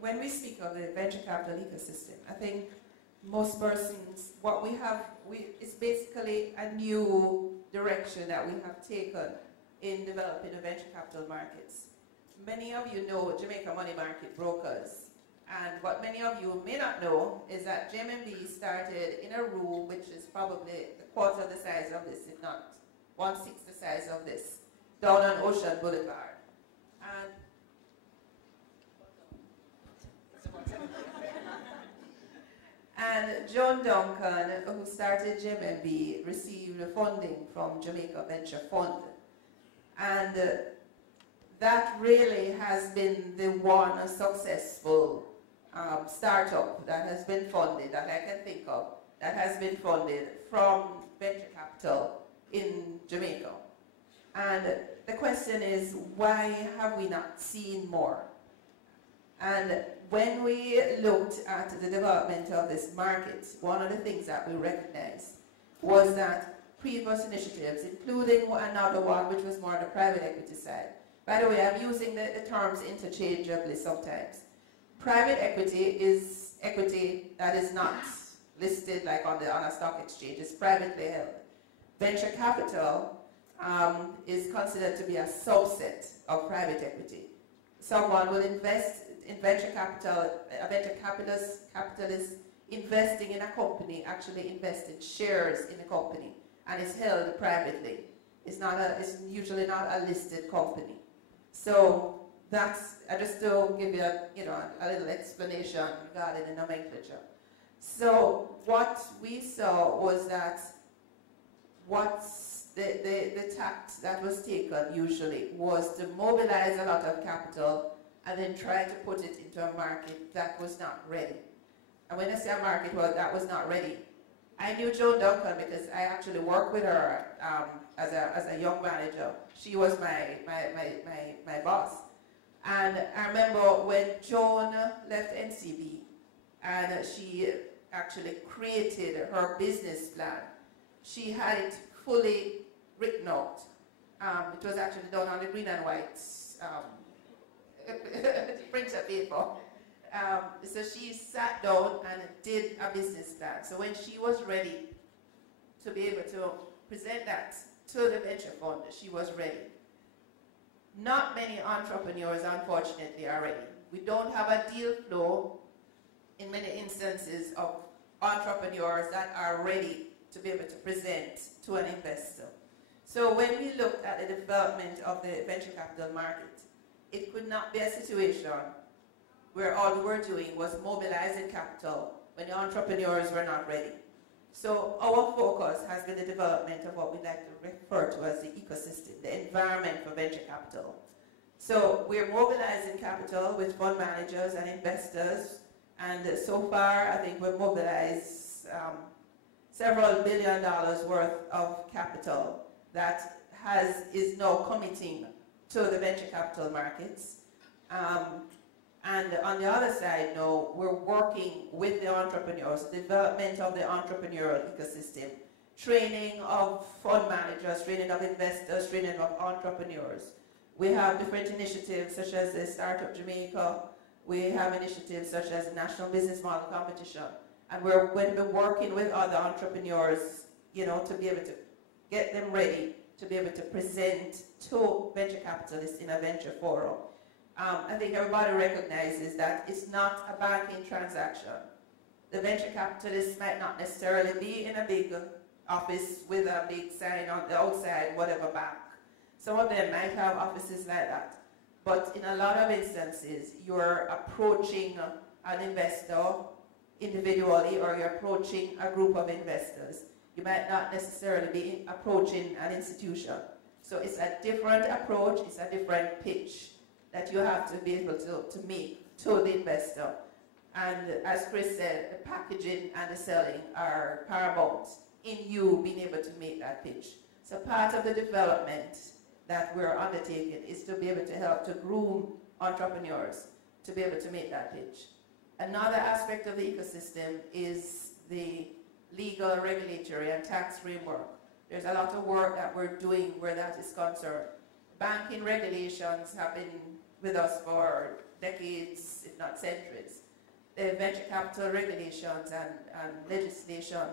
when we speak of the venture capital ecosystem, I think most persons, what we have, it's basically a new direction that we have taken in developing the venture capital markets. Many of you know Jamaica Money Market Brokers, and what many of you may not know is that JMB started in a room which is probably a quarter of the size of this, if not 1/6 the size of this, down on Ocean Boulevard. And John Duncan, who started JMB, received funding from Jamaica Venture Fund. And that really has been the one successful startup that has been funded, that I can think of, that has been funded from venture capital in Jamaica. And the question is, why have we not seen more? And when we looked at the development of this market, one of the things that we recognized was that previous initiatives, including another one which was more on the private equity side. By the way, I'm using the terms interchangeably sometimes. Private equity is equity that is not listed like on a stock exchange. It's privately held. Venture capital is considered to be a subset of private equity. Someone will invest in venture capital, a venture capitalist investing in a company actually invested shares in a company and is held privately. It's usually not a listed company. So that's, I just to give you a little explanation regarding the nomenclature. So what we saw was that the tact that was taken usually was to mobilize a lot of capital and then try to put it into a market that was not ready. And when I say a market that was not ready, I knew Joan Duncan because I actually worked with her as a young manager. She was my boss. And I remember when Joan left NCB and she actually created her business plan, she had it fully written out. It was actually done on the green and white printer paper. So she sat down and did a business plan. So when she was ready to be able to present that to the venture fund, she was ready. Not many entrepreneurs, unfortunately, are ready. We don't have a deal flow in many instances of entrepreneurs that are ready to be able to present to an investor. So when we looked at the development of the venture capital market, it could not be a situation where all we were doing was mobilizing capital when the entrepreneurs were not ready. So our focus has been the development of what we like to refer to as the ecosystem, the environment for venture capital. So we're mobilizing capital with fund managers and investors, and so far I think we've mobilized several $1 billion worth of capital that is now committing to the venture capital markets. And on the other side now, we're working with the entrepreneurs, development of the entrepreneurial ecosystem, training of fund managers, training of investors, training of entrepreneurs. We have different initiatives such as the Startup Jamaica. We have initiatives such as the National Business Model Competition. And we're going to be working with other entrepreneurs, to be able to get them ready to be able to present to venture capitalists in a venture forum. I think everybody recognizes that it's not a banking transaction. The venture capitalists might not necessarily be in a big office with a big sign on the outside, whatever bank. Some of them might have offices like that. But in a lot of instances, you're approaching an investor individually, or you're approaching a group of investors. You might not necessarily be approaching an institution. So it's a different approach, it's a different pitch that you have to be able to make to the investor. And as Chris said, the packaging and the selling are paramount in you being able to make that pitch. So part of the development that we're undertaking is to be able to help to groom entrepreneurs to be able to make that pitch. Another aspect of the ecosystem is the legal, regulatory, and tax framework. There's a lot of work that we're doing where that is concerned. Banking regulations have been with us for decades, if not centuries. The venture capital regulations and legislation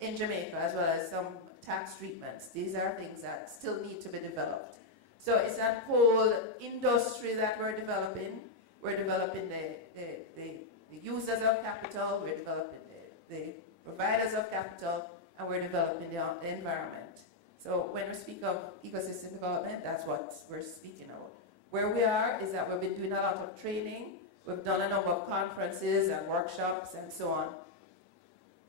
in Jamaica, as well as some tax treatments, these are things that still need to be developed. So it's that whole industry that we're developing. We're developing the users of capital, we're developing the providers of capital, and we're developing the environment. So when we speak of ecosystem development, that's what we're speaking of. Where we are is that we've been doing a lot of training. We've done a number of conferences and workshops and so on.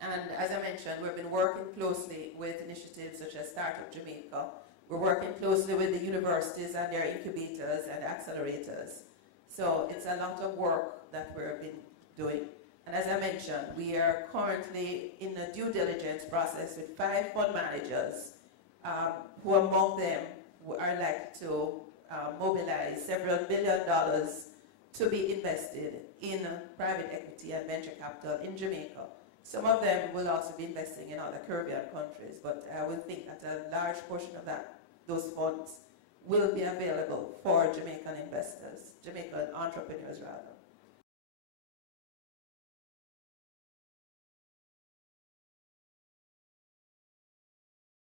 And as I mentioned, we've been working closely with initiatives such as Startup Jamaica. We're working closely with the universities and their incubators and accelerators. So it's a lot of work that we've been doing. And as I mentioned, we are currently in the due diligence process with 5 fund managers who among them are likely to mobilize several $1 billion to be invested in private equity and venture capital in Jamaica. Some of them will also be investing in other Caribbean countries, but I would think that a large portion of those funds will be available for Jamaican investors, Jamaican entrepreneurs rather.